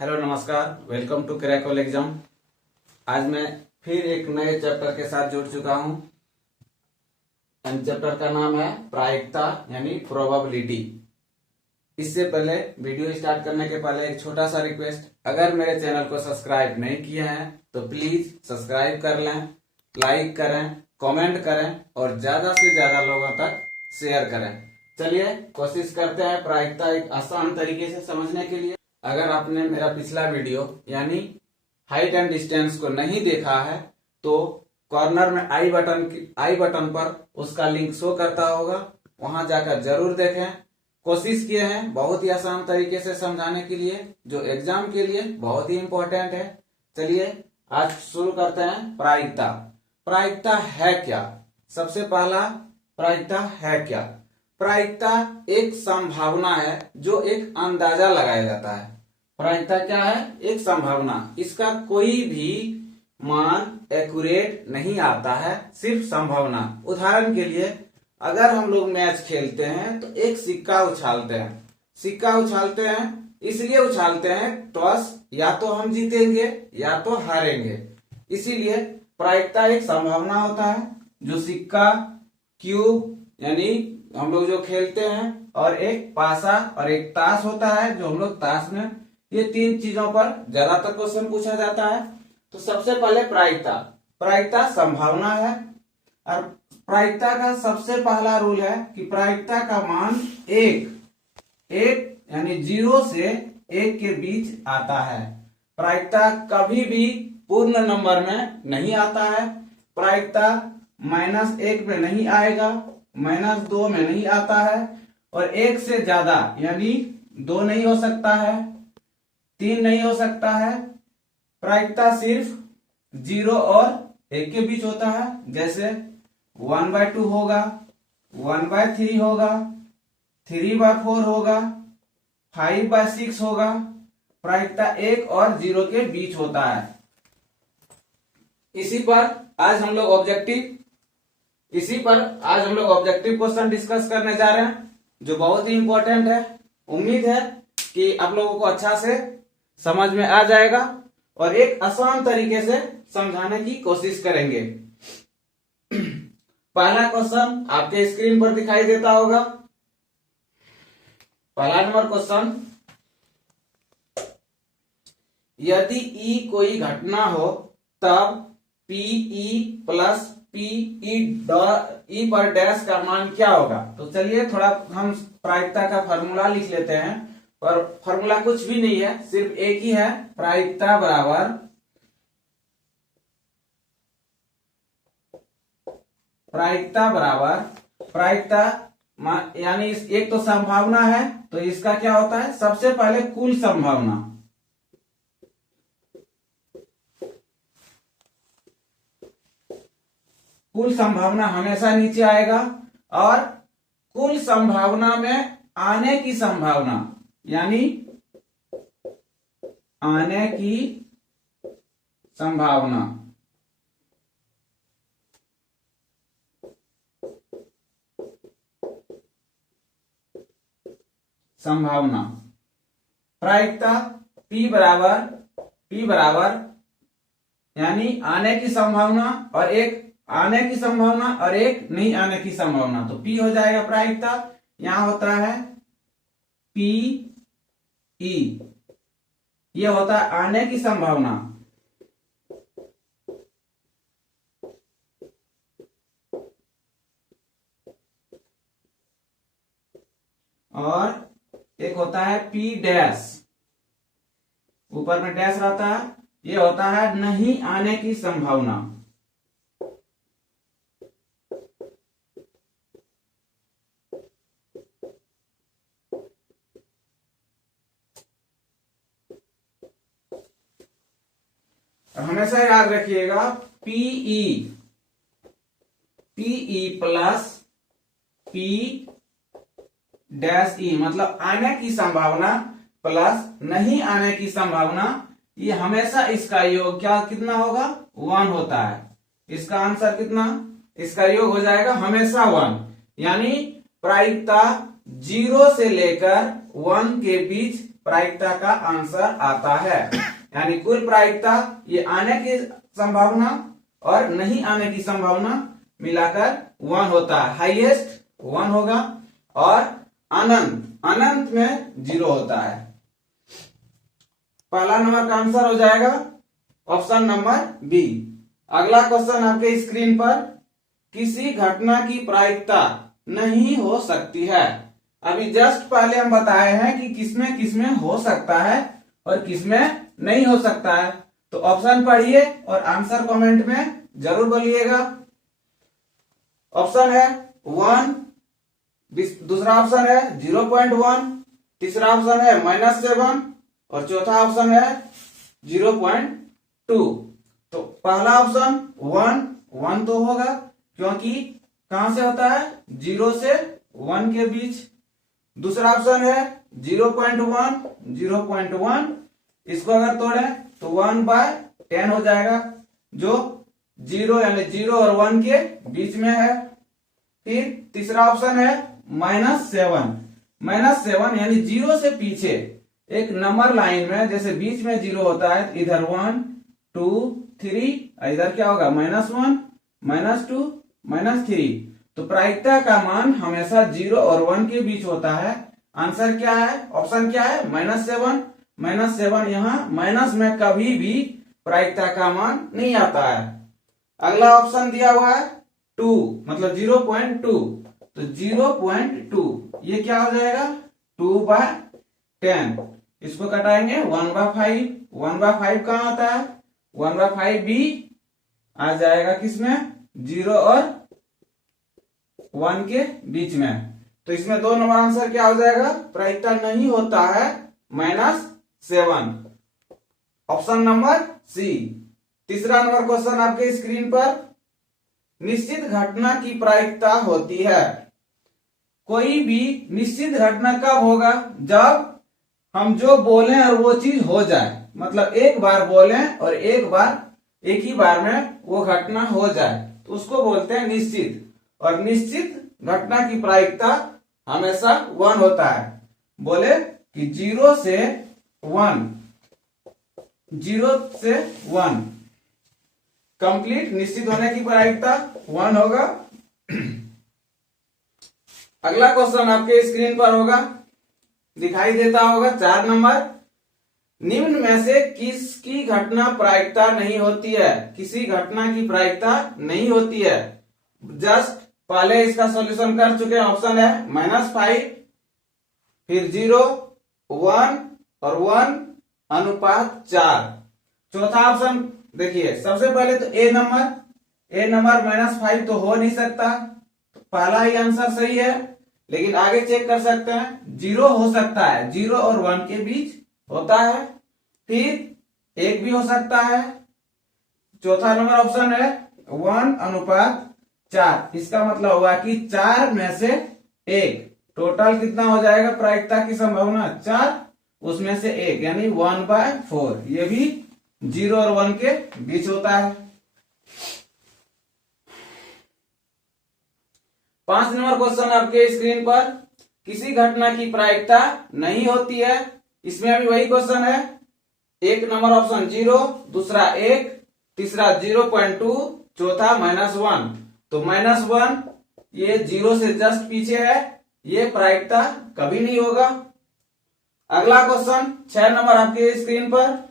Hello नमस्कार, welcome to crack all exam. आज मैं फिर एक नए चैप्टर के साथ जुड़ चुका हूं। चैप्टर का नाम है प्रायिकता यानी प्रोबेबिलिटी। इससे पहले वीडियो स्टार्ट करने के पहले एक छोटा सा रिक्वेस्ट, अगर मेरे चैनल को सब्सक्राइब नहीं किए हैं तो प्लीज सब्सक्राइब कर लें, लाइक करें, कमेंट करें और ज्यादा से ज्यादा लोगों तक शेयर करें। चलिए कोशिश करते हैं प्रायिकता एक आसान तरीके से समझने के लिए। अगर आपने मेरा पिछला वीडियो यानी हाइट एंड डिस्टेंस को नहीं देखा है तो कॉर्नर में आई बटन पर उसका लिंक शो करता होगा, वहां जाकर जरूर देखें। कोशिश किए हैं बहुत ही आसान तरीके से समझाने के लिए, जो एग्जाम के लिए बहुत ही इंपॉर्टेंट है। चलिए आज शुरू करते हैं। प्रायिकता प्रायिकता है क्या? सबसे पहला, प्रायिकता है क्या? प्रायिकता एक संभावना है जो एक अंदाजा लगाया जाता है। प्रायिकता क्या है? एक संभावना। इसका कोई भी मान एक्यूरेट नहीं आता है, सिर्फ संभावना। उदाहरण के लिए अगर हम लोग मैच खेलते हैं तो एक सिक्का उछालते हैं। सिक्का उछालते हैं इसलिए उछालते हैं टॉस, या तो हम जीतेंगे या तो हारेंगे। इसीलिए प्रायिकता एक संभावना होता है। जो सिक्का, क्यूब यानी हम लोग जो खेलते हैं, और एक पासा और एक ताश होता है जो हम लोग ताश में, ये तीन चीजों पर ज्यादातर क्वेश्चन पूछा जाता है। तो सबसे पहले प्रायिकता संभावना है। और प्रायिकता का सबसे पहला रूल है कि प्रायिकता का मान एक यानी 0 से 1 के बीच आता है। प्रायिकता कभी भी पूर्ण नंबर में नहीं आता है। प्रायिकता -1 में नहीं आएगा, -2 में नहीं आता है, और 1 से ज्यादा यानी 2 नहीं हो सकता है, 3 नहीं हो सकता है। प्रायिकता सिर्फ 0 और 1 के बीच होता है। जैसे 1/2 होगा, 1/3 होगा, 3/4 होगा, 5/6 होगा। प्रायिकता 1 और 0 के बीच होता है। इसी पर आज हम लोग ऑब्जेक्टिव क्वेश्चन डिस्कस करने जा रहे हैं, जो बहुत ही इंपॉर्टेंट है। उम्मीद है कि आप लोगों को अच्छा से समझ में आ जाएगा और एक आसान तरीके से समझाने की कोशिश करेंगे। पहला क्वेश्चन आपके स्क्रीन पर दिखाई देता होगा। पहला नंबर क्वेश्चन, यदि ई कोई घटना हो तब Pe प्लस Pe पर डैश का मान क्या होगा? तो चलिए थोड़ा हम प्रायिकता का फॉर्मूला लिख लेते हैं। पर फॉर्मूला कुछ भी नहीं है, सिर्फ एक ही है। प्रायिकता बराबर प्रायिकता यानी एक तो संभावना है, तो इसका क्या होता है? सबसे पहले कुल संभावना, हमेशा नीचे आएगा, और कुल संभावना में आने की संभावना यानी आने की संभावना। प्रायिकता P बराबर यानी आने की संभावना और एक आने की संभावना और एक नहीं आने की संभावना, तो P हो जाएगा प्रायिकता। यहां होता है Pe, ये होता है आने की संभावना, और एक होता है P डैश, ऊपर में डैश रहता है, ये होता है नहीं आने की संभावना। हमेशा याद रखिएगा Pe plus P dash E, मतलब आने की संभावना प्लस नहीं आने की संभावना। ये हमेशा इसका योग कितना होगा? 1 होता है। इसका आंसर कितना? इसका योग हो जाएगा हमेशा 1। यानी प्रायिकता 0 से लेकर 1 के बीच प्रायिकता का आंसर आता है। यानी कुल प्रायिकता, ये आने की संभावना और नहीं आने की संभावना मिलाकर 1 होता है। हाईएस्ट 1 होगा और अनंत में 0 होता है। पहला नंबर का आंसर हो जाएगा ऑप्शन नंबर बी। अगला क्वेश्चन आपके स्क्रीन पर, किसी घटना की प्रायिकता नहीं हो सकती है। अभी जस्ट पहले हम बताए हैं कि किसमें किसमें हो सकता है और किसमें नहीं हो सकता है। तो ऑप्शन पढ़िए और आंसर कमेंट में जरूर बोलिएगा। ऑप्शन है 1, दूसरा ऑप्शन है 0.1, तीसरा ऑप्शन है -7 और चौथा ऑप्शन है 0.2। तो पहला ऑप्शन 1 तो होगा, क्योंकि कहां से होता है, 0 से 1 के बीच। दूसरा ऑप्शन है 0.1, इसको अगर तोड़े तो 1/10 हो जाएगा, जो 0 यानी 0 और 1 के बीच में है। फिर तीसरा ऑप्शन है -7 यानी 0 से पीछे एक नंबर लाइन में, जैसे बीच में 0 होता है, इधर 1 2 3, इधर क्या होगा -1 -2 -3। तो प्रायिकता का मान हमेशा 0 और 1 के बीच होता है। आंसर क्या है, ऑप्शन क्या है, -7। यहाँ माइनस में कभी भी प्रायिकता का मान नहीं आता है। अगला ऑप्शन दिया हुआ है 2, मतलब 0.2। तो 0.2 ये क्या हो जाएगा, 2/10। इसको कटाएंगे 1/5। 1/5 कहाँ आता है, 1/5 भी आ जाएगा किसमें, 0 और 1 के बीच में। तो इसमें 2 नंबर आंसर क्या हो जाएगा, प्रायिकता नहीं होता है, -7। Option number C. तीसरा नंबर क्वेश्चन आपके स्क्रीन पर, निश्चित घटना की प्रायिकता होती है। कोई भी निश्चित घटना कब होगा, जब हम जो बोलें और वो चीज हो जाए। मतलब एक बार बोलें और एक ही बार में वो घटना हो जाए, तो उसको बोलते हैं निश्चित। और निश्चित घटना की प्रायिकता हमेशा 1 होता है। बोले कि 0 से 1 कंप्लीट निश्चित होने की प्रायिकता 1 होगा। अगला क्वेश्चन आपके स्क्रीन पर होगा, दिखाई देता होगा 4 नंबर। निम्न में से किसकी घटना प्रायिकता नहीं होती है। किसी घटना की प्रायिकता नहीं होती है। जस्ट पहले इसका सॉल्यूशन कर चुके हैं। ऑप्शन है -5, फिर 0, 1 और 1/4। चौथा ऑप्शन देखिए, सबसे पहले तो ए नंबर -5 तो हो नहीं सकता, तो पहला ही आंसर सही है। लेकिन आगे चेक कर सकते हैं, 0 हो सकता है, 0 और 1 के बीच होता है। फिर 1 भी हो सकता है। चौथा नंबर ऑप्शन है 1/4। इसका मतलब हुआ कि 4 में से 1, टोटल कितना हो जाएगा प्रायिकता की संभावना, 4, उसमें से 1 यानी 1/4। ये भी 0 और 1 के बीच होता है। 5 नंबर क्वेश्चन आपके स्क्रीन पर, किसी घटना की प्रायिकता नहीं होती है। इसमें अभी वही क्वेश्चन है। एक नंबर ऑप्शन 0, दूसरा 1, तीसरा 0.2, चौथा -1। तो -1 ये 0 से जस्ट पीछे है, ये प्रायिकता कभी नहीं होगा। अगला क्वेश्चन 6 नंबर आपके स्क्रीन पर,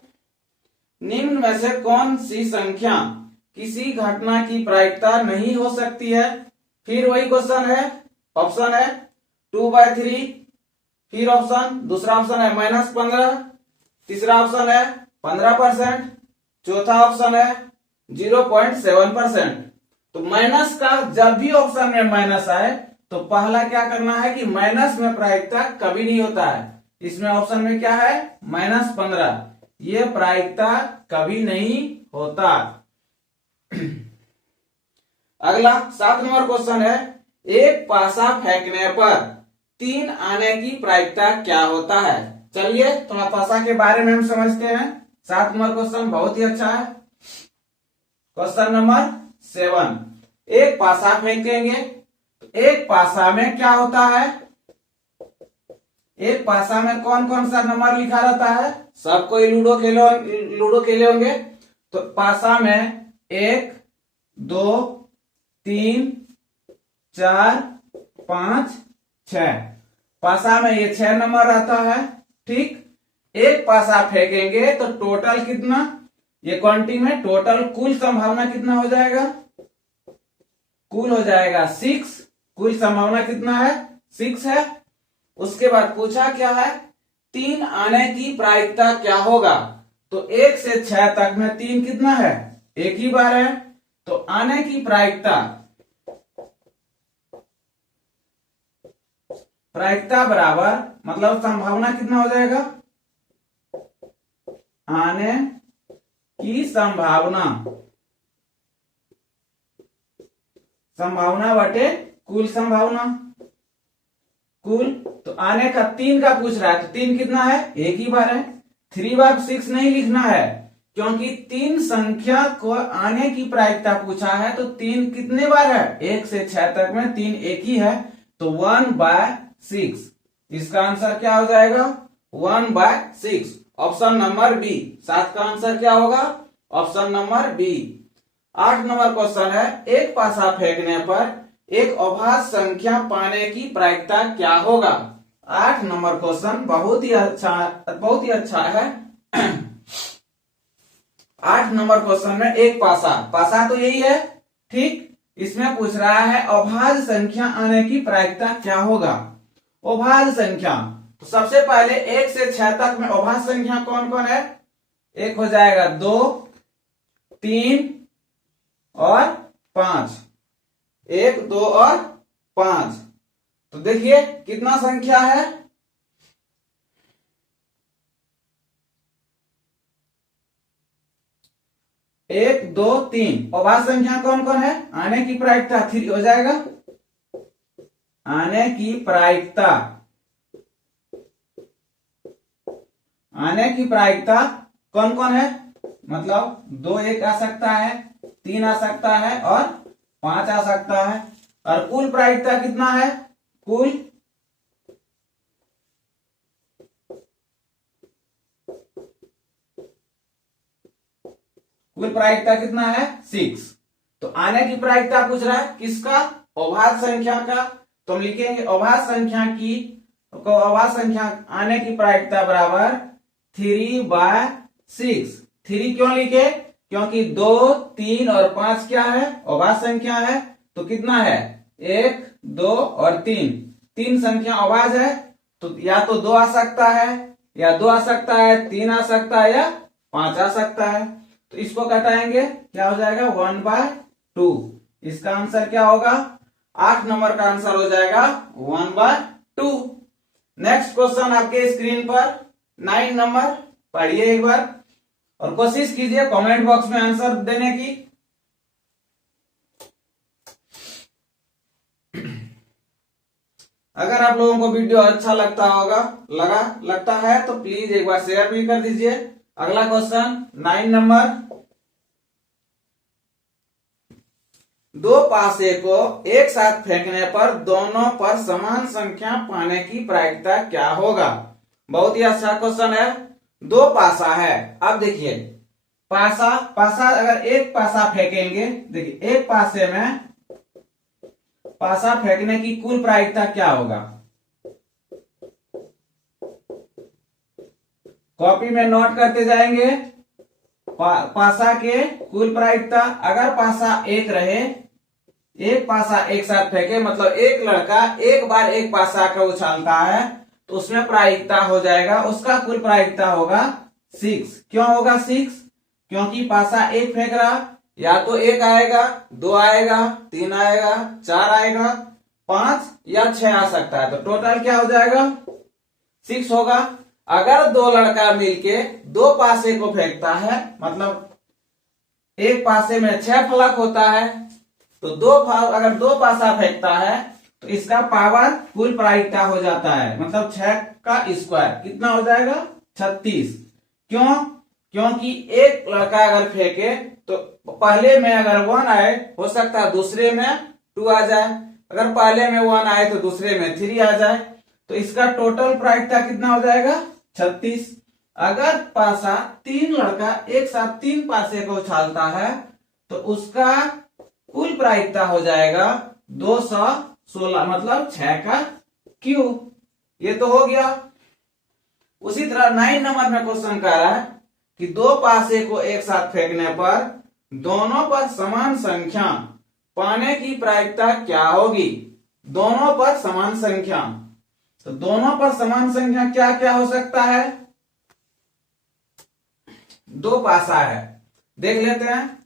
निम्न में से कौन सी संख्या किसी घटना की प्रायिकता नहीं हो सकती है। फिर वही क्वेश्चन है। ऑप्शन है 2/3, फिर दूसरा ऑप्शन है -15, तीसरा ऑप्शन है 15%, चौथा ऑप्शन है 0.7%। तो माइनस का जब भी ऑप्शन में माइनस आए तो पहला क्या करना है कि माइनस में प्रायिकता कभी नहीं होता है। इसमें ऑप्शन में क्या है, -15, ये प्रायिकता कभी नहीं होता। अगला 7 नंबर क्वेश्चन है, एक पासा फेंकने पर 3 आने की प्रायिकता क्या होता है। चलिए थोड़ा पासा के बारे में हम समझते हैं। 7 नंबर क्वेश्चन बहुत ही अच्छा है। क्वेश्चन नंबर 7, एक पासा फेंकेंगे तो एक पासा में क्या होता है, एक पासा में कौन कौन सा नंबर लिखा रहता है? सब कोई लूडो खेले होंगे। तो पासा में 1 2 3 4 5 6, पासा में ये 6 नंबर रहता है। ठीक, एक पासा फेंकेंगे तो टोटल कितना, ये क्वांटिटी में टोटल कुल संभावना कितना हो जाएगा? कुल हो जाएगा 6। कुल संभावना कितना है? 6 है। उसके बाद पूछा क्या है? 3 आने की प्रायिकता क्या होगा? तो 1 से 6 तक में 3 कितना है? एक ही बार है। तो आने की प्रायिकता बराबर मतलब संभावना कितना हो जाएगा? आने की संभावना बटे कुल संभावना। कुल तो आने का 3 का पूछ रहा है, तो 3 कितना है? एक ही बार है। 3 बार 6 नहीं लिखना है, क्योंकि 3 संख्या को आने की प्रायिकता पूछा है। तो 3 कितने बार है? 1 से 6 तक में 3 एक ही है, तो 1/6। इसका आंसर क्या हो जाएगा? 1/6। Option number B. 7 का आंसर क्या होगा? Option number B. 8 number question है, एक पासा फेंकने पर एक अभाज्य संख्या पाने की प्रायिकता क्या होगा? 8 नंबर क्वेश्चन बहुत ही अच्छा है। 8 नंबर क्वेश्चन में एक पासा तो यही है। ठीक, इसमें पूछ रहा है अभाज्य संख्या आने की प्रायिकता क्या होगा? अभाज्य संख्या, तो सबसे पहले 1 से 6 तक में अभाज्य संख्या कौन कौन है? एक हो जाएगा 2 3 और 5। 1 2 और 5। तो देखिए कितना संख्या है? 1 2 3। अभाज्य संख्या कौन कौन है? आने की प्रायिकता 3 हो जाएगा। आने की प्रायिकता कौन कौन है? मतलब 2 1 आ सकता है, 3 आ सकता है और 5 आ सकता है। और कुल प्रायिकता कितना है? कुल प्रायिकता कितना है? 6। तो आने की प्रायिकता पूछ रहा है किसका? अभाज्य संख्या का। तो हम लिखेंगे अभाज्य संख्या आने की प्रायिकता बराबर 3/6। 3 क्यों लिखे? क्योंकि 2 3 और 5 क्या है? अभाज्य संख्या है। तो कितना है? 1 2 और 3। 3 संख्या अभाज्य है, तो या तो 2 आ सकता है, या 2 आ सकता है, 3 आ सकता है, या 5 आ सकता है। तो इसको घटाएंगे, क्या हो जाएगा? 1/2। इसका आंसर क्या होगा? 8 नंबर का आंसर हो जाएगा 1/2। नेक्स्ट क्वेश्चन आपके स्क्रीन पर 9 नंबर, पढ़िए एक बार और कोशिश कीजिए कमेंट बॉक्स में आंसर देने की। अगर आप लोगों को वीडियो अच्छा लगता है तो प्लीज एक बार शेयर भी कर दीजिए। अगला क्वेश्चन 9 नंबर, 2 पासे को एक साथ फेंकने पर दोनों पर समान संख्या पाने की प्रायिकता क्या होगा? बहुत ही अच्छा क्वेश्चन है। 2 पासा है। अब देखिए पासा अगर एक पासा फेंकेंगे, देखिए एक पासे में पासा फेंकने की कुल प्रायिकता क्या होगा? कॉपी में नोट करते जाएंगे। पासा के कुल प्रायिकता, अगर पासा एक रहे, एक पासा एक साथ फेंके, मतलब एक लड़का एक बार एक पासा का उछालता है, तो उसमें प्रायिकता हो जाएगा, उसका कुल प्रायिकता होगा 6। क्यों होगा 6? क्योंकि पासा एक फेंक रहा, या तो 1 आएगा, 2 आएगा, 3 आएगा, 4 आएगा, 5 या 6 आ सकता है। तो टोटल क्या हो जाएगा? 6 होगा। अगर 2 लड़का मिलके 2 पासे को फेंकता है, मतलब एक पासे में 6 फलक होता है, तो अगर 2 पासा फेंकता है तो इसका पावर कुल प्रायिकता हो जाता है, मतलब 6 का स्क्वायर कितना हो जाएगा? 36। क्यों? क्योंकि एक लड़का अगर फेंके तो पहले में अगर 1 आए, हो सकता है दूसरे में 2 आ जाए, अगर पहले में 1 आए तो दूसरे में 3 आ जाए। तो इसका टोटल प्रायिकता कितना हो जाएगा 36। अगर पासा 3 लड़का एक साथ 3 पासे को उछालता है तो उसका कुल प्रायिकता हो जाएगा 216, मतलब 6 का क्यूब। ये तो हो गया। उसी तरह 9 नंबर में क्वेश्चन कह रहा है कि 2 पासे को एक साथ फेंकने पर दोनों पर समान संख्या पाने की प्रायिकता क्या होगी। दोनों पर समान संख्या, तो दोनों पर समान संख्या क्या क्या हो सकता है। 2 पासा है, देख लेते हैं।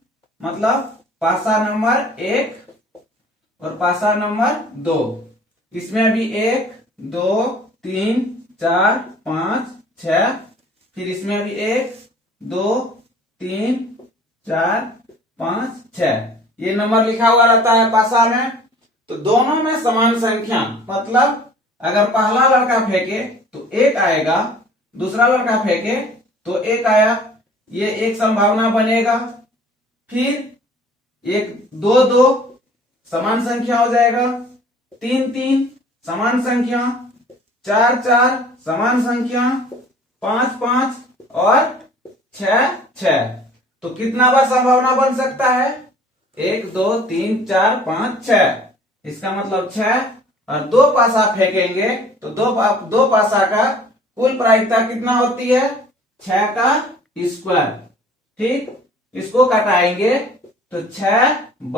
मतलब पासा नंबर 1 और पासा नंबर 2, इसमें भी 1 2 3 4 5 6, फिर इसमें भी 1 2 3 4 5 6, ये नंबर लिखा हुआ रहता है पासा में। तो दोनों में समान संख्या, मतलब अगर पहला लड़का फेंके तो 1 आएगा, दूसरा लड़का फेंके तो 1 आया, ये एक संभावना बनेगा। फिर 1 2 2 समान संख्या हो जाएगा, 3 3 समान संख्या, 4 4 समान संख्या, 5 5 और 6 6। तो कितना बार संभावना बन सकता है 1 2 3 4 5 6, इसका मतलब 6। और 2 पासा फेंकेंगे तो दो पासा का कुल प्रायिकता कितना होती है 6 का स्क्वायर। ठीक, इसको घटाएंगे तो 6/6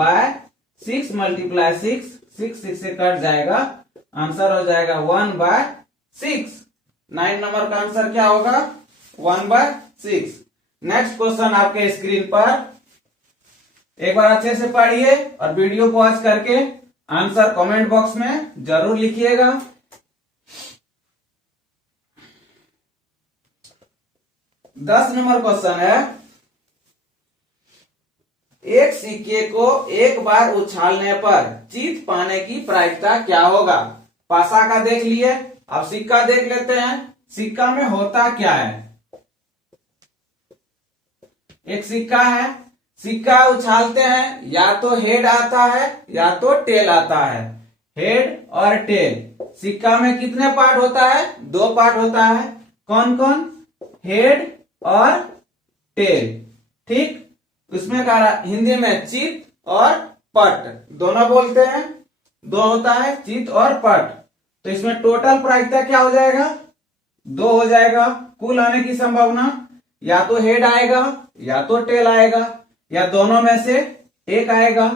× 6 6 से कट जाएगा, आंसर हो जाएगा 1/6। 9 नंबर का आंसर क्या होगा 1/6। नेक्स्ट क्वेश्चन आपके स्क्रीन पर, एक बार अच्छे से पढ़िए और वीडियो पॉज करके आंसर कमेंट बॉक्स में जरूर लिखिएगा। 10 नंबर क्वेश्चन है, एक सिक्के को एक बार उछालने पर जीत पाने की प्रायिकता क्या होगा। पासा का देख लिए, अब सिक्का देख लेते हैं। सिक्का में होता क्या है, एक सिक्का है, सिक्का उछालते हैं, या तो हेड आता है या तो टेल आता है। हेड और टेल, सिक्का में कितने पार्ट होता है 2 पार्ट होता है। कौन कौन, हेड और टेल। ठीक, उसमें कहा हिंदी में चित और पट दोनों बोलते हैं, 2 होता है चित और पट। तो इसमें टोटल प्रायिकता क्या हो जाएगा 2 हो जाएगा। कुल आने की संभावना या तो हेड आएगा या तो टेल आएगा, या दोनों में से एक आएगा,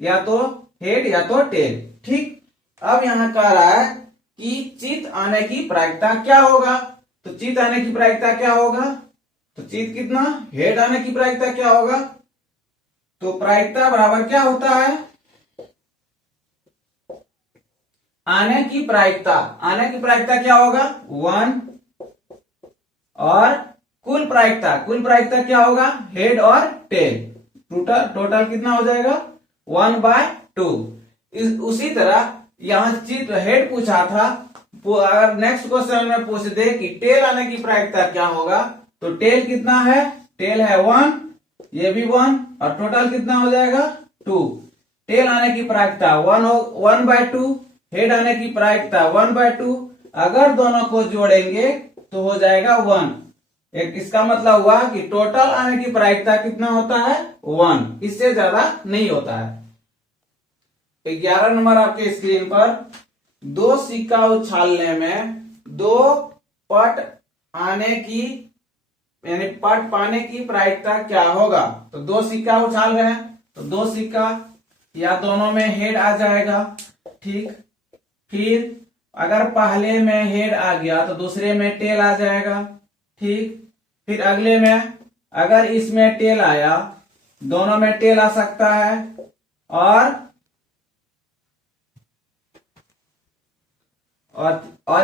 या तो हेड या तो टेल। ठीक, अब यहां कह रहा है कि चित आने की प्रायिकता क्या होगा। तो चित आने की प्रायिकता क्या होगा, तो चित कितना, हेड आने की प्रायिकता क्या होगा। तो प्रायिकता बराबर क्या होता है, आने की प्रायिकता, आने की प्रायिकता क्या होगा 1, और कुल प्रायिकता क्या होगा हेड और टेल। टोटल कितना हो जाएगा 1/2। उसी तरह यहाँ चित्र हेड पूछा था, अगर नेक्स्ट क्वेश्चन में पूछ दे कि टेल आने की प्रायिकता क्या होगा, तो टेल कितना है, टेल है 1, ये भी 1, और टोटल कितना हो जाएगा 2। टेल आने की प्रायिकता 1/2, हेड आने की प्रायिकता 1/2। अगर दोनों को जोड़ेंगे तो हो जाएगा 1। एक इसका मतलब हुआ कि टोटल आने की प्रायिकता कितना होता है 1, इससे ज्यादा नहीं होता है। 11 नंबर आपके स्क्रीन पर, 2 सिक्का उछालने में 2 पट आने की यानी पट पाने की प्रायिकता क्या होगा। तो 2 सिक्का उछाल रहे हैं तो 2 सिक्का या दोनों में हेड आ जाएगा। ठीक, फिर अगर पहले में हेड आ गया तो दूसरे में टेल आ जाएगा। ठीक, फिर अगले में अगर इसमें टेल आया, दोनों में टेल आ सकता है, और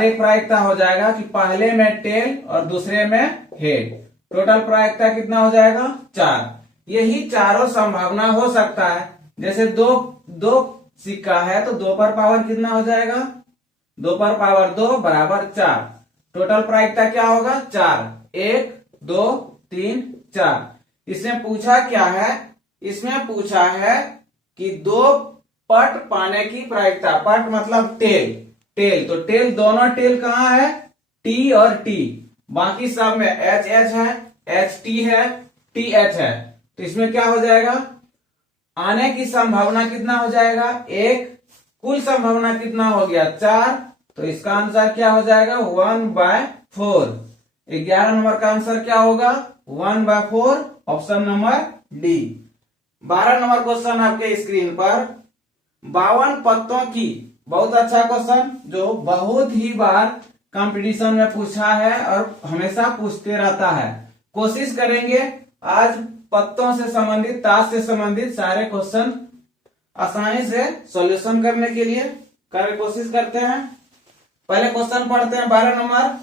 एक प्रायिकता हो जाएगा कि पहले में टेल और दूसरे में हेड। टोटल प्रायिकता कितना हो जाएगा 4। यही चारों संभावना हो सकता है। जैसे दो सिक्का है तो 2 पर पावर कितना हो जाएगा 2 पर पावर 2 बराबर 4। टोटल प्रायिकता क्या होगा 4, 1 2 3 4। इसमें पूछा क्या है, इसमें पूछा है कि 2 पट पाने की प्रायिकता, पट मतलब टेल, टेल, तो टेल दोनों टेल कहाँ है, टी और टी, बाकी सब में एच एच है, एच टी है, टी एच है, तो इसमें क्या हो जाएगा, आने की संभावना कितना हो जाएगा, एक, कुल संभावना कितना हो गया, 4, तो इसका आंसर क्या हो जाएगा 1/4। 11 नंबर का आंसर क्या होगा 1/4, option number D. 12 number question आपके स्क्रीन पर, 52 पत्तों की, बहुत अच्छा क्वेश्चन जो बहुत ही बार कंपटीशन में पूछा है और हमेशा पूछते रहता है। कोशिश करेंगे आज पत्तों से संबंधित, ताश से संबंधित सारे क्वेश्चन आसानी से सॉल्यूशन करने के लिए कोशिश करते हैं। पहले क्वेश्चन पढ़ते हैं 12 नंबर।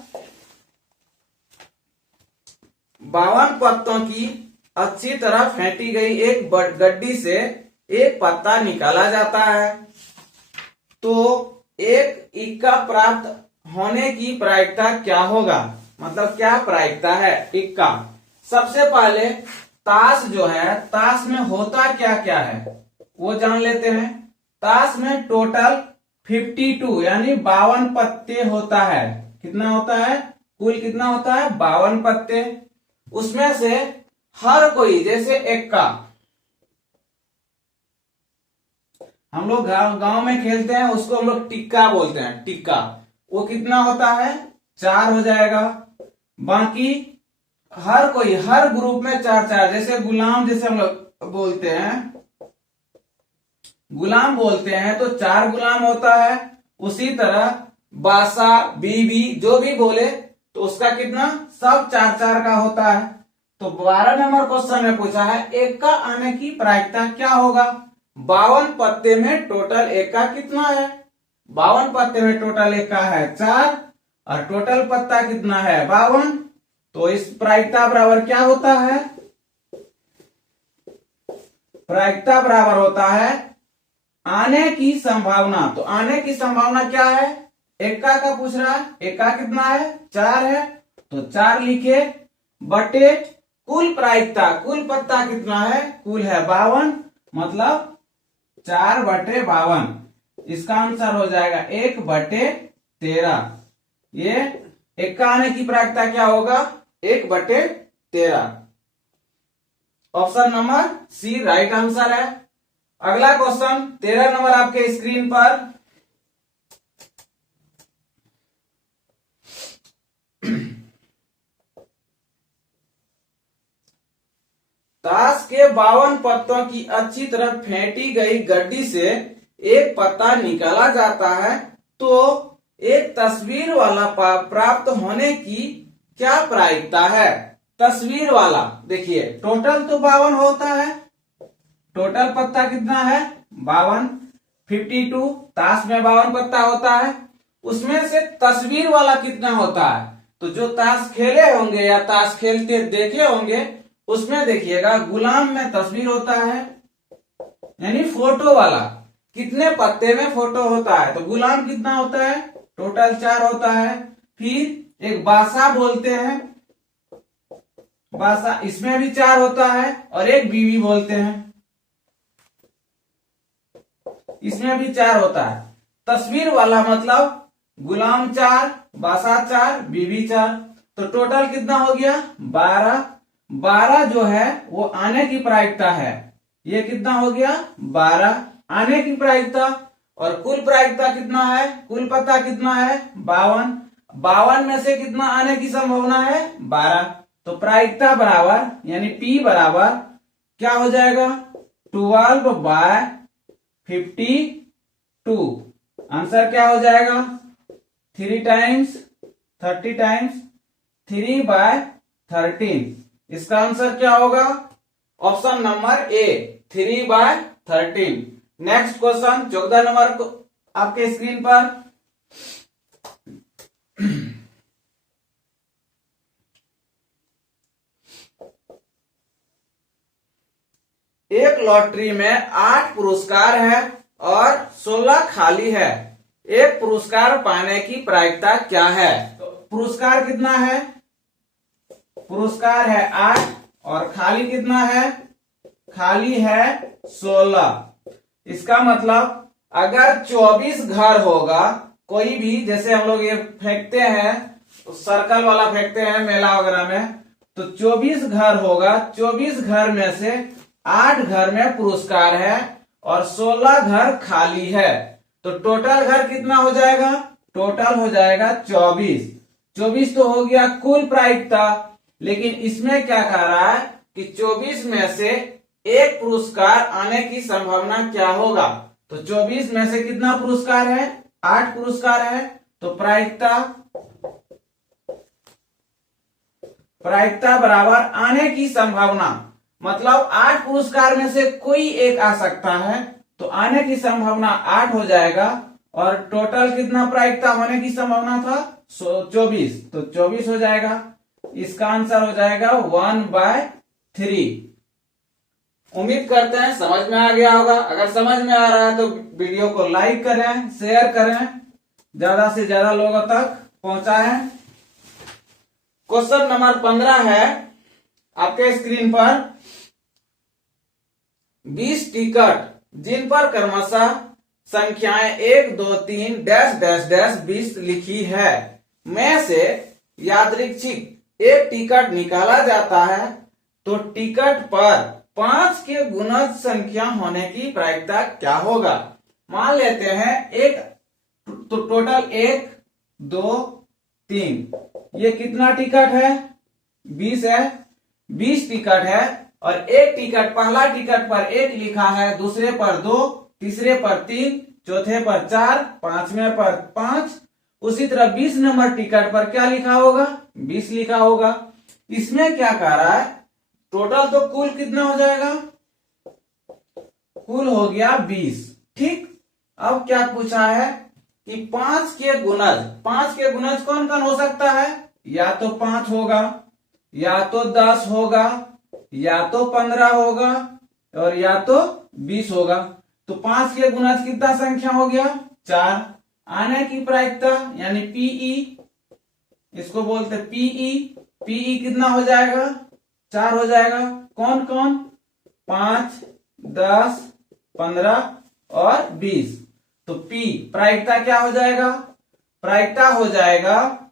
52 पत्तों की अच्छी तरह फेंटी गई एक गड्डी से एक पत्ता निकाला जाता है, तो एक इक्का प्राप्त होने की प्रायिकता क्या होगा, मतलब क्या प्रायिकता है इक्का। सबसे पहले ताश जो है, ताश में होता क्या क्या है वो जान लेते हैं। ताश में टोटल 52 यानी 52 पत्ते होता है। कितना होता है, कुल कितना होता है 52 पत्ते। उसमें से हर कोई, जैसे एक्का, हम लोग गांव में खेलते हैं उसको हम लोग टिक्का बोलते हैं, टिक्का, वो कितना होता है 4 हो जाएगा। बाकी हर कोई, हर ग्रुप में 4-4, जैसे गुलाम, जैसे हम लोग बोलते हैं गुलाम बोलते हैं तो 4 गुलाम होता है। उसी तरह बासा, बीबी, जो भी बोले तो उसका कितना, सब 4-4 का होता है। तो 12 नंबर क्वेश्चन में पूछा है एक का आने की प्रायिकता क्या होगा। 52 पत्ते में टोटल एक का कितना है, 52 पत्ते में टोटल एक का है 4 और टोटल पत्ता कितना है 52, तो इस प्रायिकता बराबर क्या होता है, प्रायिकता बराबर होता है आने की संभावना। तो आने की संभावना क्या है, एक्का का पूछ रहा है, एक्का कितना है 4 है, तो 4 लिखे बटे कुल प्रायिकता, कुल पत्ता कितना है, कुल है 52, मतलब 4/52। इसका आंसर हो जाएगा 1/13। ये एक्का आने की प्रायिकता क्या होगा 1/13। Option number C right answer है। अगला क्वेश्चन 13 नंबर आपके स्क्रीन पर। ताश के 52 पत्तों की अच्छी तरह फेंटी गई गड्डी से एक पत्ता निकाला जाता है, तो एक तस्वीर वाला प्राप्त होने की क्या प्रायिकता है। तस्वीर वाला, देखिए टोटल तो 52 होता है, टोटल पत्ता कितना है 52, 52, ताश में 52 पत्ता होता है, उसमें से तस्वीर वाला कितना होता है। तो जो ताश खेले होंगे या ताश खेलते देखे होंगे उसमें देखिएगा गुलाम में तस्वीर होता है, यानी फोटो वाला, कितने पत्ते में फोटो होता है, तो गुलाम कितना होता है टोटल 4 होता है। फिर एक बासा बोलते हैं, बासा, इसमें भी 4 होता है, और एक बीवी बोलते हैं, इसमें भी 4 होता है। तस्वीर वाला मतलब गुलाम 4, बासा 4, बीवी 4, तो टोटल कितना हो गया 12। 12 जो है वो आने की प्रायिकता है, ये कितना हो गया 12 आने की प्रायिकता। और कुल प्रायिकता कितना है, कुल पत्ता कितना है 52, 52 में से कितना आने की संभावना है 12, तो प्रायिकता बराबर यानी P बराबर क्या हो जाएगा 12/52। आंसर क्या हो जाएगा 3 टाइम्स 30 टाइम्स 3/13। इसका आंसर क्या होगा option number A 3/13। Next question 14 number को आपके स्क्रीन पर। एक लॉटरी में 8 पुरस्कार है और 16 खाली है, एक पुरस्कार पाने की प्रायिकता क्या है। तो पुरस्कार कितना है, पुरस्कार है 8 और खाली कितना है, खाली है 16। इसका मतलब अगर 24 घर होगा कोई भी, जैसे हम लोग ये फेंकते हैं, सर्कल वाला फेंकते हैं मेला वगैरह में, तो 24 घर होगा। 24 घर में से 8 घर में पुरस्कार है और 16 घर खाली है। तो टोटल घर कितना हो जाएगा? टोटल हो जाएगा 24। 24 तो हो गया कुल प्रायिकता, लेकिन इसमें क्या कह रहा है कि 24 में से एक पुरस्कार आने की संभावना क्या होगा? तो 24 में से कितना पुरस्कार है? 8 पुरस्कार है। तो प्रायिकता बराबर आने की संभावना, मतलब 8 पुरस्कार में से कोई एक आ सकता है, तो आने की संभावना 8 हो जाएगा। और टोटल कितना प्रायिकता होने की संभावना था? 24, तो 24 हो जाएगा। इसका आंसर हो जाएगा 1/3। उम्मीद करते हैं समझ में आ गया होगा। अगर समझ में आ रहा है तो वीडियो को लाइक करें, शेयर करें, ज्यादा से ज्यादा लोगों तक पहुंचाएं। क्वेश्चन नंबर 15 है आपके स्क्रीन पर। 20 टिकट जिन पर क्रमशः संख्याएं 1 2 3 डैश डैश डैश 20 लिखी है, में से यादृच्छिक एक टिकट निकाला जाता है, तो टिकट पर 5 के गुणज संख्या होने की प्रायिकता क्या होगा? मान लेते हैं एक, तो टोटल 1 2 3, ये कितना टिकट है? 20 है। 20 टिकट है और एक टिकट, पहला टिकट पर 1 लिखा है, दूसरे पर 2, तीसरे पर 3, चौथे पर 4, पांचवें पर 5। उसी तरह 20 नंबर टिकट पर क्या लिखा होगा? 20 लिखा होगा। इसमें क्या कह रहा है? टोटल तो कुल कितना हो जाएगा? कुल हो गया 20। ठीक, अब क्या पूछा है कि 5 के गुणज, 5 के गुणज कौन कौन हो सकता है? या तो 5 होगा, या तो 10 होगा, या तो 15 होगा, और या तो 20 होगा। तो 5 के गुणज कितना संख्या हो गया? 4। आने की प्रायिकता यानी पीई, इसको बोलते पीई। पीई कितना हो जाएगा? 4 हो जाएगा। कौन कौन? 5, 10, 15 और 20। तो पी प्रायिकता क्या हो जाएगा? प्रायिकता हो जाएगा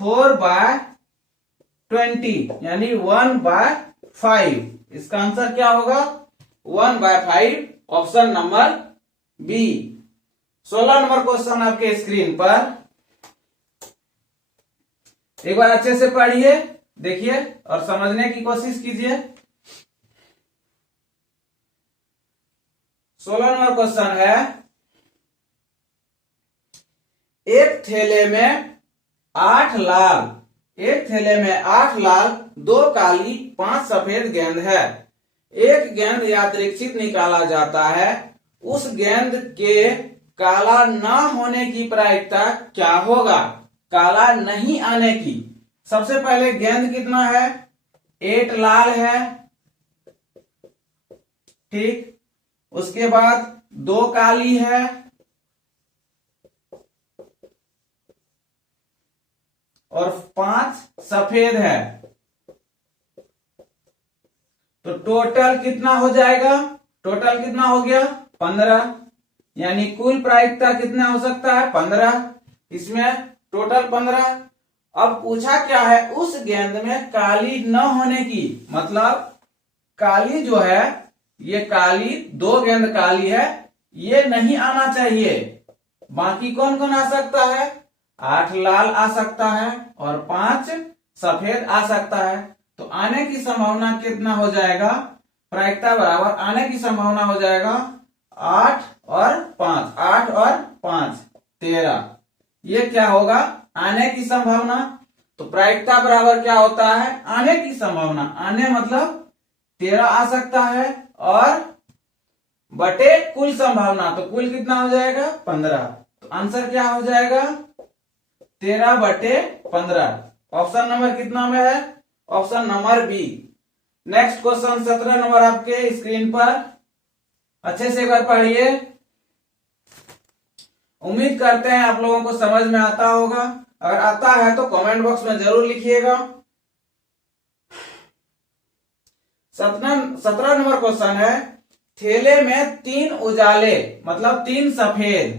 4/20 यानी 1/5। इसका आंसर क्या होगा? 1/5, option number B. 16 number question आपके स्क्रीन पर, एक बार अच्छे से पढ़िए, देखिए और समझने की कोशिश कीजिए। 16 नंबर क्वेश्चन है, एक थैले में 8 लाल, एक थैले में 8 लाल, 2 काली, 5 सफेद गेंद है। एक गेंद यादृच्छिक निकाला जाता है, उस गेंद के काला न होने की प्रायिकता क्या होगा? काला नहीं आने की। सबसे पहले गेंद कितना है? 8 लाल है, ठीक। उसके बाद 2 काली है, और 5 सफेद है। तो टोटल कितना हो जाएगा? टोटल कितना हो गया? 15। यानी कुल प्रायिकता कितना हो सकता है? 15। इसमें टोटल 15। अब पूछा क्या है? उस गेंद में काली न होने की, मतलब काली जो है, ये काली, 2 गेंद काली है, ये नहीं आना चाहिए। बाकी कौन कौन आ सकता है? 8 लाल आ सकता है और 5 सफेद आ सकता है। तो आने की संभावना कितना हो जाएगा? प्रायिकता बराबर आने की संभावना हो जाएगा 8 और 5, 8 और 5 13। ये क्या होगा? आने की संभावना। तो प्रायिकता बराबर क्या होता है? आने की संभावना। आने मतलब 13 आ सकता है और बटे कुल संभावना, तो कुल कितना हो जाएगा? 15। तो आंसर क्या हो जाएगा? 13/15। ऑप्शन नंबर कितना में है? Option number B. Next question 17 number आपके स्क्रीन पर, अच्छे से एक बार पढ़िए। उम्मीद करते हैं आप लोगों को समझ में आता होगा। अगर आता है तो कमेंट बॉक्स में जरूर लिखिएगा। 17 नंबर क्वेश्चन है, थैले में 3 उजाले मतलब 3 सफेद,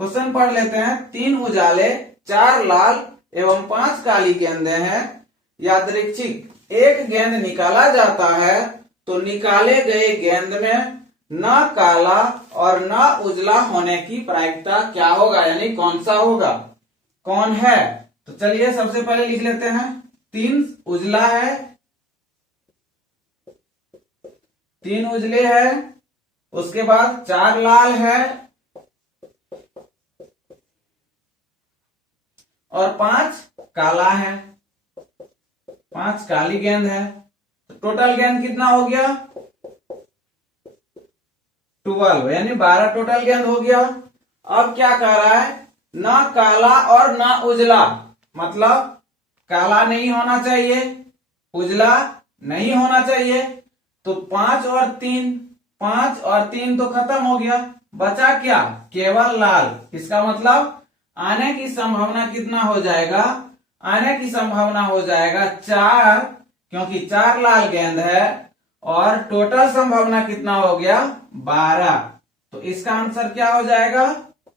क्वेश्चन पढ़ लेते हैं। 3 उजाले, 4 लाल एवं 5 काली गेंदें हैं। यादृच्छिक एक गेंद निकाला जाता है तो निकाले गए गेंद में न काला और न उजला होने की प्रायिकता क्या होगा, यानी कौन सा होगा, कौन है। तो चलिए सबसे पहले लिख लेते हैं। 3 उजला है, 3 उजले है, उसके बाद 4 लाल है और 5 काला है, 5 काली गेंद है। तो टोटल गेंद कितना हो गया, 12, यानी 12 टोटल गेंद हो गया। अब क्या कह रहा है, ना काला और ना उजला, मतलब काला नहीं होना चाहिए, उजला नहीं होना चाहिए। तो 5 और 3, 5 और 3 तो खत्म हो गया, बचा क्या, केवल लाल। इसका मतलब आने की संभावना कितना हो जाएगा, आने की संभावना हो जाएगा 4, क्योंकि 4 लाल गेंद है और टोटल संभावना कितना हो गया, 12। तो इसका आंसर क्या हो जाएगा,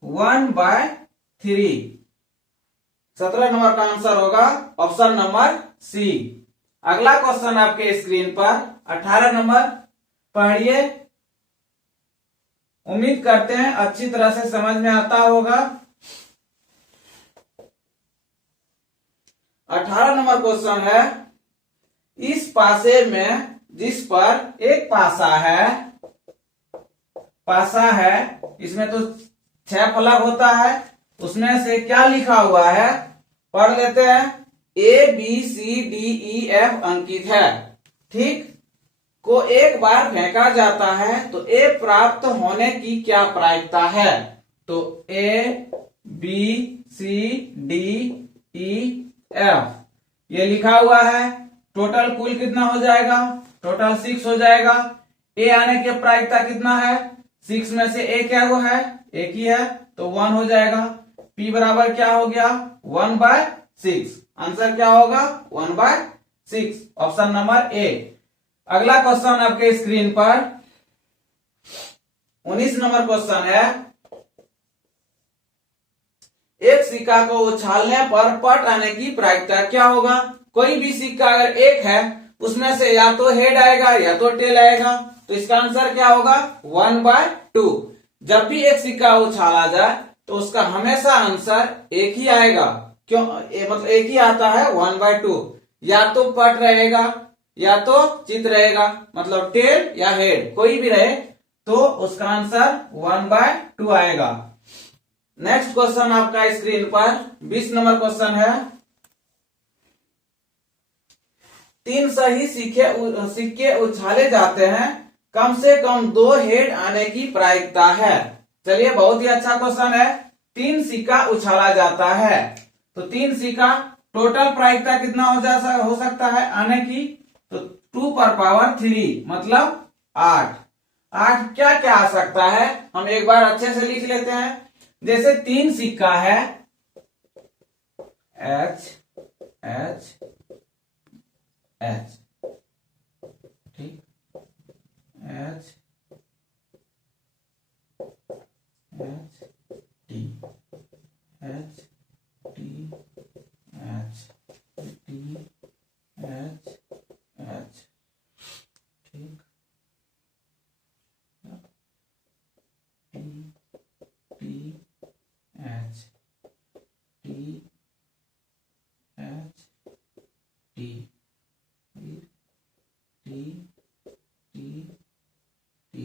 1/3। 17 नंबर का आंसर होगा ऑप्शन नंबर सी। अगला क्वेश्चन आपके स्क्रीन पर 18 नंबर पढ़िए। उम्मीद करते हैं अच्छी तरह से समझ में आता होगा। 18 नंबर क्वेश्चन है, इस पासे में जिस पर एक पासा है, इसमें तो 6 फलक होता है, उसमें से क्या लिखा हुआ है, पढ़ लेते हैं। ABCDEF अंकित है, ठीक, को एक बार फेंका जाता है तो ए प्राप्त होने की क्या प्रायिकता है। तो ABCDEF ये लिखा हुआ है। टोटल कुल कितना हो जाएगा, टोटल 6 हो जाएगा। ए आने की प्रायिकता कितना है, 6 में से ए क्या वो है, एक ही है, तो 1 हो जाएगा। P बराबर क्या हो गया, 1/6। आंसर क्या होगा, 1/6, ऑप्शन नंबर ए। अगला क्वेश्चन आपके स्क्रीन पर 19 नंबर क्वेश्चन है, एक सिक्का को उछालने पर पट आने की प्रायिकता क्या होगा। कोई भी सिक्का अगर एक है, उसमें से या तो हेड आएगा या तो टेल आएगा, तो इसका आंसर क्या होगा, 1/2। जब भी एक सिक्का उछाला जाए तो उसका हमेशा आंसर एक ही आएगा, क्यों, मतलब एक ही आता है, 1/2। या तो पट रहेगा या तो चित रहेगा, मतलब टेल या हेड कोई भी रहे, तो उसका आंसर 1/2 आएगा। नेक्स्ट क्वेश्चन आपका स्क्रीन पर 20 नंबर क्वेश्चन है, 3 सही सिक्के उछाले जाते हैं, कम से कम 2 हेड आने की प्रायिकता है। चलिए बहुत ही अच्छा क्वेश्चन है। 3 सिक्का उछाला जाता है तो 3 सिक्का, टोटल प्रायिकता कितना हो सकता है आने की, तो 2/3 मतलब 8। 8 क्या क्या आ सकता है, हम एक बार अच्छे से लिख लेते हैं। जैसे 3 सिक्का है, H H H, ठीक, H H T H T H T H H, ठीक, T T H T H T T T T,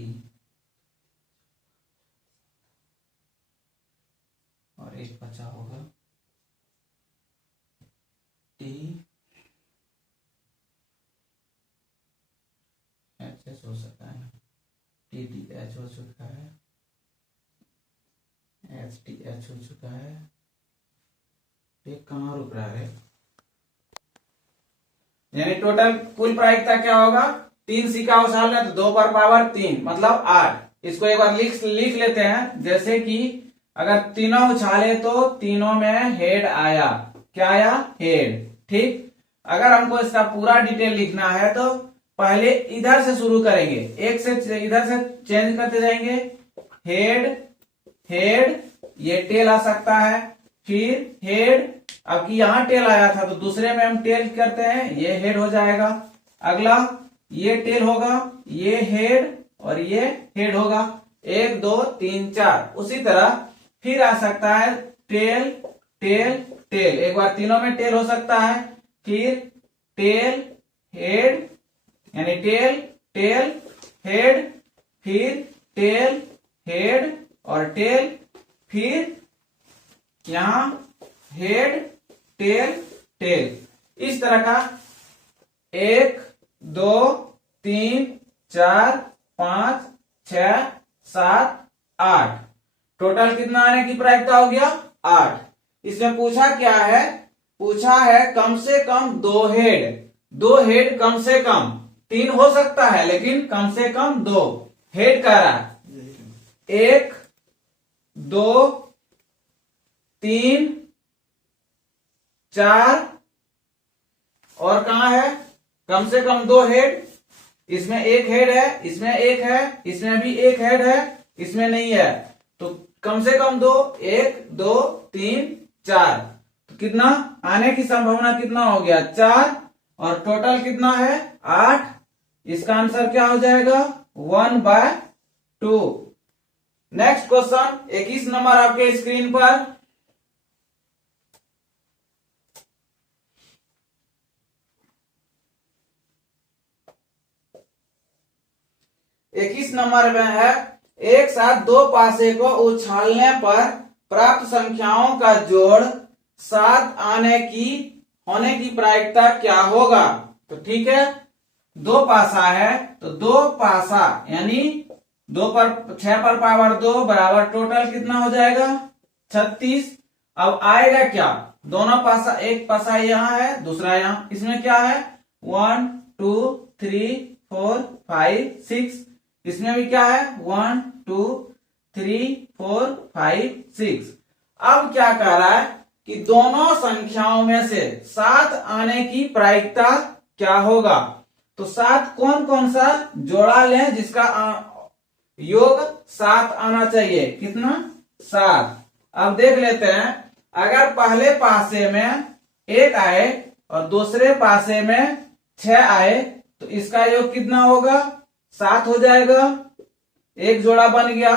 और एक बचा होगा T H H हो सकता है ना, T T H हो चुका है, H T H हो चुका है, एक कहाँ रुक रहा है। यानी टोटल कुल प्रायिकता क्या होगा, 3 सिक्का उछालना तो 2/3 मतलब 8। इसको एक बार लिख लेते हैं। जैसे कि अगर तीनों उछाले तो तीनों में हेड आया, क्या आया, हेड, ठीक। अगर हमको इसका पूरा डिटेल लिखना है तो पहले इधर से शुरू करेंगे, एक से इधर से चेंज करते जाएंगे, हेड हेड, ये टेल आ सकता है, फिर हेड। अब कि यहाँ टेल आया था तो दूसरे में हम टेल करते हैं, ये हेड हो जाएगा। अगला ये टेल होगा, ये हेड और ये हेड होगा। 1 2 3 4। उसी तरह फिर आ सकता है टेल टेल टेल, एक बार तीनों में टेल हो सकता है, फिर टेल हेड, यानी टेल टेल हेड, फिर टेल हेड और टेल, फिर यहां हेड टेल टेल। इस तरह का 1 2 3 4 5 6 7 8, टोटल कितना आने की प्रायिकता हो गया? 8। इसमें पूछा क्या है? पूछा है कम से कम 2 हेड। 2 हेड कम से कम, 3 हो सकता है लेकिन कम से कम 2 हेड कह रहा है। 1 2 3 4 और कहां है? कम से कम 2 हेड। इसमें 1 हेड है, इसमें 1 है, इसमें भी 1 हेड है, इसमें नहीं है, तो कम से कम 2। 1 2 3 4, तो कितना आने की संभावना कितना हो गया? 4। और टोटल कितना है? 8। इसका आंसर क्या हो जाएगा? 1/2। नेक्स्ट क्वेश्चन 21 नंबर आपके स्क्रीन पर। इक्कीस नंबर में है, एक साथ 2 पासे को उछालने पर प्राप्त संख्याओं का जोड़ 7 होने की प्रायिकता क्या होगा? तो ठीक है, 2 पासा है तो 2 पासा यानी 2 पर 6 पर पावर 2 बराबर टोटल कितना हो जाएगा? 36। अब आएगा क्या? दोनों पासा, एक पासा यहाँ है, दूसरा यहाँ, इसमें क्या है? 1 2 3 4 5 6, इसमें भी क्या है? 1 2 3 4 5 6। अब क्या कह रहा है कि दोनों संख्याओं में से 7 आने की प्रायिकता क्या होगा? तो 7 कौन कौन सा जोड़ा लें जिसका योग 7 आना चाहिए? कितना? 7। अब देख लेते हैं, अगर पहले पासे में 1 आए और दूसरे पासे में 6 आए तो इसका योग कितना होगा? 7 हो जाएगा, एक जोड़ा बन गया।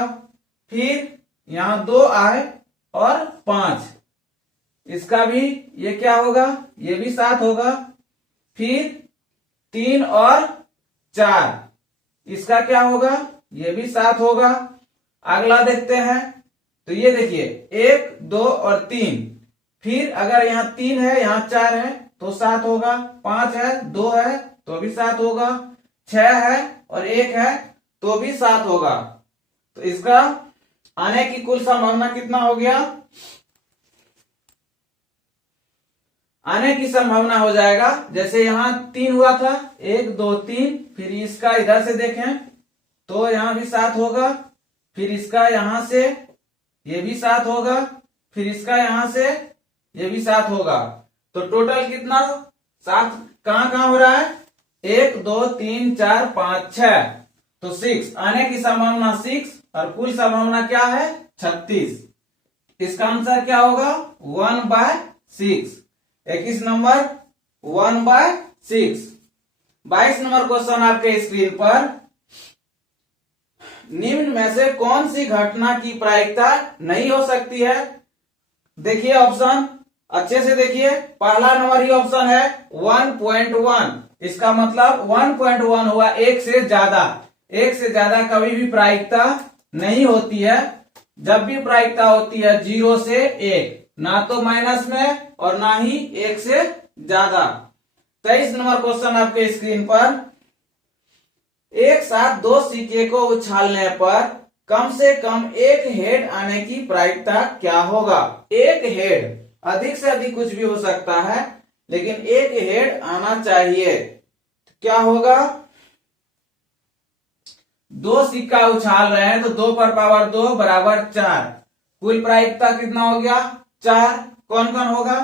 फिर यहां 2 आए और 5, इसका भी ये क्या होगा? ये भी 7 होगा। फिर 3 और 4, इसका क्या होगा? ये भी 7 होगा। अगला देखते हैं, तो ये देखिए 1 2 और 3, फिर अगर यहाँ 3 है यहाँ 4 है तो 7 होगा, 5 है 2 है तो भी 7 होगा, 6 है और 1 है तो भी 7 होगा। तो इसका आने की कुल संभावना कितना हो गया? आने की संभावना हो जाएगा, जैसे यहाँ 3 हुआ था, 1 2 3, फिर इसका इधर से देखें तो यहाँ भी 7 होगा, फिर इसका यहां से ये भी 7 होगा, फिर इसका यहां से ये भी 7 होगा। तो टोटल कितना 7 कहां कहां हो रहा है? 1 2 3 4 5 6, तो 6 आने की संभावना 6 और कुल संभावना क्या है? 36। इसका आंसर क्या होगा? 1/6। 21 नंबर 1/6। 22 नंबर क्वेश्चन आपके स्क्रीन पर, निम्न में से कौन सी घटना की प्रायिकता नहीं हो सकती है? देखिए ऑप्शन अच्छे से देखिए, पहला नंबर ही ऑप्शन है 1.1। इसका मतलब 1.1 हुआ एक से ज्यादा। एक से ज्यादा कभी भी प्रायिकता नहीं होती है। जब भी प्रायिकता होती है 0 से 1, ना तो माइनस में और ना ही 1 से ज्यादा। 23 नंबर क्वेश्चन आपके स्क्रीन पर, एक साथ 2 सिक्के को उछालने पर कम से कम 1 हेड आने की प्रायिकता क्या होगा? 1 हेड, अधिक से अधिक कुछ भी हो सकता है लेकिन 1 हेड आना चाहिए। क्या होगा? 2 सिक्का उछाल रहे हैं तो 2 पर पावर 2 बराबर 4, कुल प्रायिकता कितना हो गया? 4। कौन कौन होगा?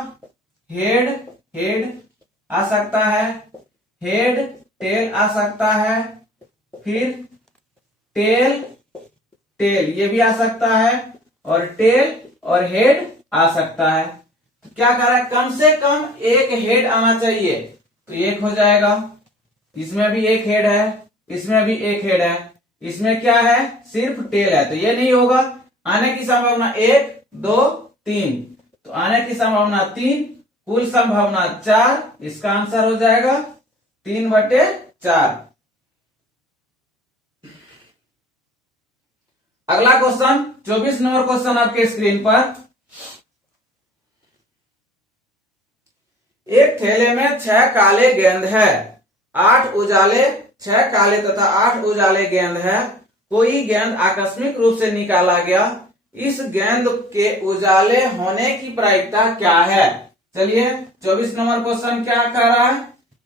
हेड हेड आ सकता है, हेड टेल आ सकता है, फिर टेल टेल ये भी आ सकता है, और टेल और हेड आ सकता है। तो क्या कर रहा है, कम से कम एक हेड आना चाहिए, तो एक हो जाएगा। इसमें भी एक हेड है, इसमें भी एक हेड है, इसमें क्या है, सिर्फ टेल है, तो ये नहीं होगा। आने की संभावना 1 2 3, तो आने की संभावना 3, कुल संभावना 4, इसका आंसर हो जाएगा 3/4। अगला क्वेश्चन 24 नंबर क्वेश्चन आपके स्क्रीन पर। एक थैले में 6 काले गेंद है, 8 उजाले, 6 काले तथा 8 उजाले गेंद है। कोई गेंद आकस्मिक रूप से निकाला गया, इस गेंद के उजाले होने की प्रायिकता क्या है। चलिए 24 नंबर क्वेश्चन क्या कह रहा है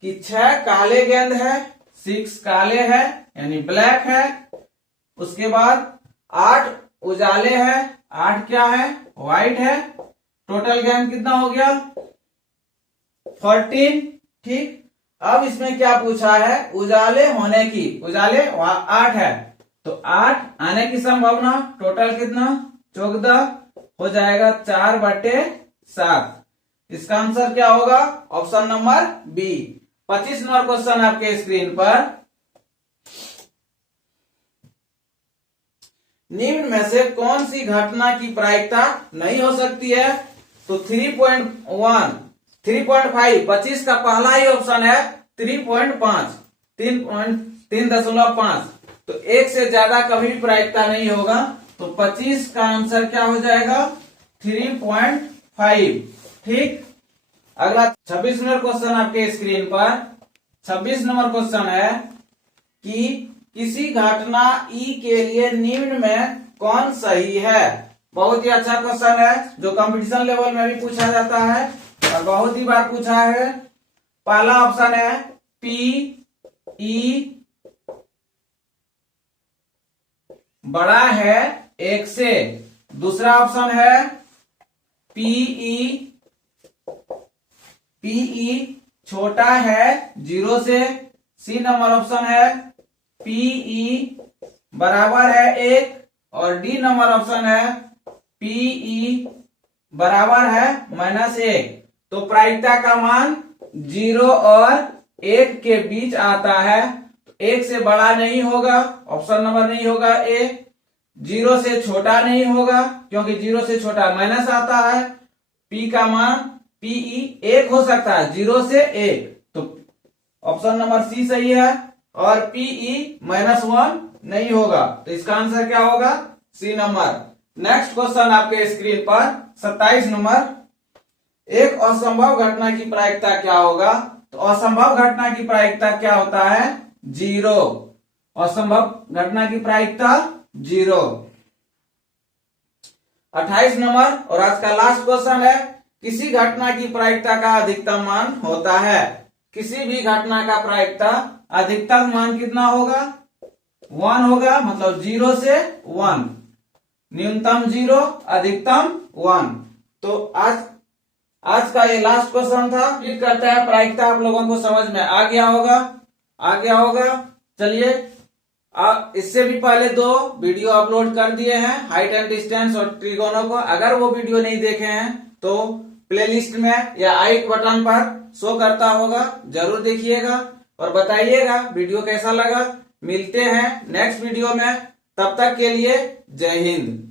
कि 6 काले गेंद है, 6 काले है यानी ब्लैक है, उसके बाद 8 उजाले है, 8 क्या है, व्हाइट है। टोटल गेंद कितना हो गया, 14। ठीक, अब इसमें क्या पूछा है, उजाले होने की, उजाले 8 है, तो 8 आने की संभावना टोटल कितना, 14 हो जाएगा 4/7। इसका आंसर क्या होगा, option number B. 25 number question आपके स्क्रीन पर। निम्न में से कौन सी घटना की प्रायिकता नहीं हो सकती है, तो 3.1 3.5, 25 का पहला ही ऑप्शन है 3.5, 3.5, तो एक से ज्यादा कभी भी प्रायिकता नहीं होगा, तो 25 का आंसर क्या हो जाएगा 3.5। ठीक, अगला 26 नंबर क्वेश्चन आपके स्क्रीन पर। 26 नंबर क्वेश्चन है कि किसी घटना ई के लिए निम्न में कौन सही है। बहुत ही अच्छा क्वेश्चन है जो कंपटीशन लेवल में भी पूछा जाता है और बहुत ही बार पूछा है। पहला ऑप्शन है पी ई बड़ा है 1 से, दूसरा ऑप्शन है पीई छोटा है 0 से, सी नंबर ऑप्शन है पीई बराबर है 1, और डी नंबर ऑप्शन है पीई बराबर है -1। तो प्रायिकता का मान 0 और 1 के बीच आता है, तो 1 से बड़ा नहीं होगा, ऑप्शन नंबर नहीं होगा ए। 0 से छोटा नहीं होगा क्योंकि 0 से छोटा माइनस आता है। पी का मान पीई 1 हो सकता है, 0 से 1, तो ऑप्शन नंबर सी सही है, और पीई -1 नहीं होगा, तो इसका आंसर क्या होगा, सी नंबर। नेक्स्ट क्वेश्चन आपके स्क्रीन पर 27 नंबर। एक असंभव घटना की प्रायिकता क्या होगा, तो असंभव घटना की प्रायिकता क्या होता है, 0। असंभव घटना की प्रायिकता 0। 28 नंबर और आज का लास्ट क्वेश्चन है, किसी घटना की प्रायिकता का अधिकतम मान होता है। किसी भी घटना का प्रायिकता अधिकतम मान कितना होगा, 1 होगा, मतलब 0 से 1, न्यूनतम 0, अधिकतम 1। तो आज का ये लास्ट क्वेश्चन था। उम्मीद करता है प्रायिकता आप लोगों को समझ में आ गया होगा। चलिए, इससे भी पहले 2 वीडियो अपलोड कर दिए हैं, हाइट एंड डिस्टेंस और ट्रिगोनो को। अगर वो वीडियो नहीं देखे हैं तो प्लेलिस्ट में या आई बटन पर शो करता होगा, जरूर देखिएगा और बताइएगा वीडियो कैसा लगा। मिलते हैं नेक्स्ट वीडियो में, तब तक के लिए जय हिंद।